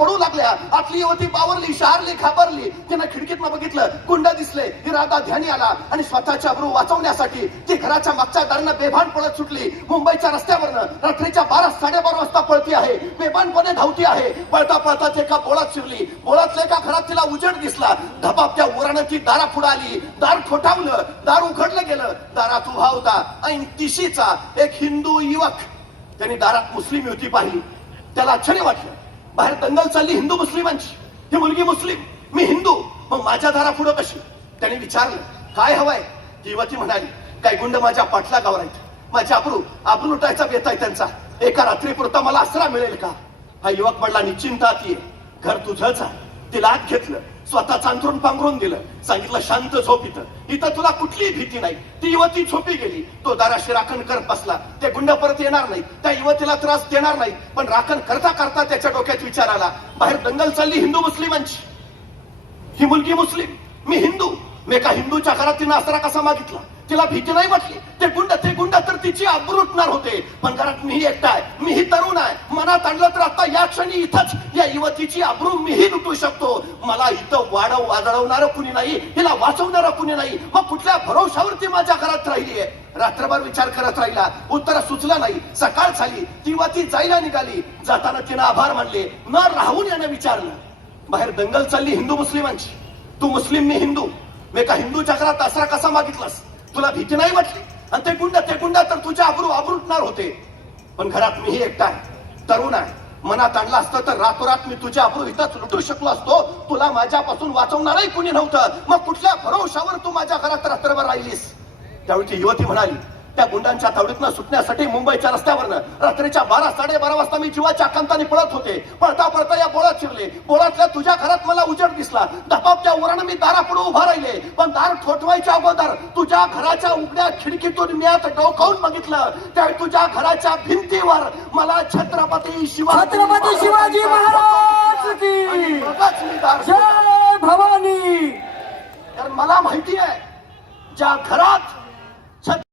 पडू लागल्या. आपली युवती बावरली शहारली घाबरली. तिनं खिडकीतनं बघितलं कुंड दिसले. इरादा ध्यानी आला आणि स्वतःच्या अब्रू वाचवण्यासाठी ती घराच्या मागच्या दारानं बेभान पळत सुटली. मुंबईच्या रस्त्यावरनं रात्रीच्या बारा साडेबारा वाजता पळती आहे. बेभानपणे धावती आहे. पळता पळताच एका बोळात शिरली. बोळातल्या एका घरात तिला उजेड दिसला. धपापत्या उरानं ती दारा पुढे आली दार ठोठावलं. दार उघडलं गेलं. दारात उभा होता ऐन तिशीचा एक हिंदू युवक. त्यांनी दारात मुस्लिम युती पाहिली. त्याला आश्चर्य वाटलं. बाहेर दंगल चालली हिंदू मुस्लिमांची. ही मुलगी मुस्लिम मी हिंदू. मग माझ्या दारा पुढं कशी? त्याने विचारलं काय हवंय? युवती म्हणाली काय गुंड माझ्या पाठला आहेत माझ्या आबरू आबरू लुटायचा बेत आहे त्यांचा. एका रात्रीपुरता मला आसरा मिळेल का? हा युवक म्हणला निश्चिंतात ये. घर तुझंच आहे. तिला आत घेतलं. स्वतःच अंथरून पांघरून दिलं. सांगितलं शांत झोप इथं. इथं तुला कुठलीही भीती नाही. ती युवती झोपी गेली. तो दाराशी राखण करत बसला. ते गुंड परत येणार नाही त्या युवतीला त्रास देणार नाही पण राखण करता करता त्याच्या डोक्यात विचार आला. बाहेर दंगल चालली हिंदू मुस्लिमांची. ही मुलगी मुस्लिम. मी हिंदू. मी एका हिंदूच्या घरात तिनं आसरा कसा मागितला? तिला भीती नाही वाटली? ते गुंड ते गुंड तर तिची अब्रुटणार होते. पण कारण मी एकटा आहे. मीही तरुण आहे. मनात आणलं तर आता या क्षणी इथंच या युवतीची अब्रू मीही लुटू शकतो. मला इथं वाढव वाजवणार कुणी नाही हिला वाचवणार कुणी नाही. मग कुठल्या भरोशावरती माझ्या घरात राहिलीये? रात्रभर विचार करत राहिला. उत्तर सुचलं नाही. सकाळ झाली. ती युवती जायला निघाली. जाताना तिनं आभार मानले. न राहून यानं विचारलं. बाहेर दंगल चालली हिंदू मुस्लिमांची. तू मुस्लिम मी हिंदू. मी एका हिंदूच्या घरात दसरा कसा मागितलास? तुला भीती नाही वाटली? आणि ते गुंड ते गुंड तर तुझ्या अब्रू अब्रुटणार होते. पण घरात मीही एकटा आहे तरुण आहे. मनात आणलं असतं तर रातोरात मी तुझ्या अब्रू इथंच लुटू शकलो असतो. तुला माझ्यापासून वाचवणारही कुणी नव्हतं. मग कुठल्या भरोशावर तू माझ्या घरात रात्रभर राहिलीस? त्यावेळी ती युवती म्हणाली त्या गुंडांच्या तावडीतनं सुटण्यासाठी मुंबईच्या रस्त्यावरनं रात्रीच्या बारा साडेबारा वाजता मी जीवाच्या आकांताने पळत होते. पळता पळता या बोळात शिरले. बोळातल्या तुझ्या घरात मला उजेड दिसला. धपापच्या उरानं मी दारापुढे उभा राहिले. पण दार ठोठवायच्या अगोदर तुझ्या घराच्या उघड्या खिडकीतून मी आता डोकावून बघितलं. त्यावेळी तुझ्या घराच्या भिंतीवर मला छत्रपती शिवाजी छत्रपती शिवाजी महाराज जय भवानी. कारण मला माहिती आहे ज्या घरात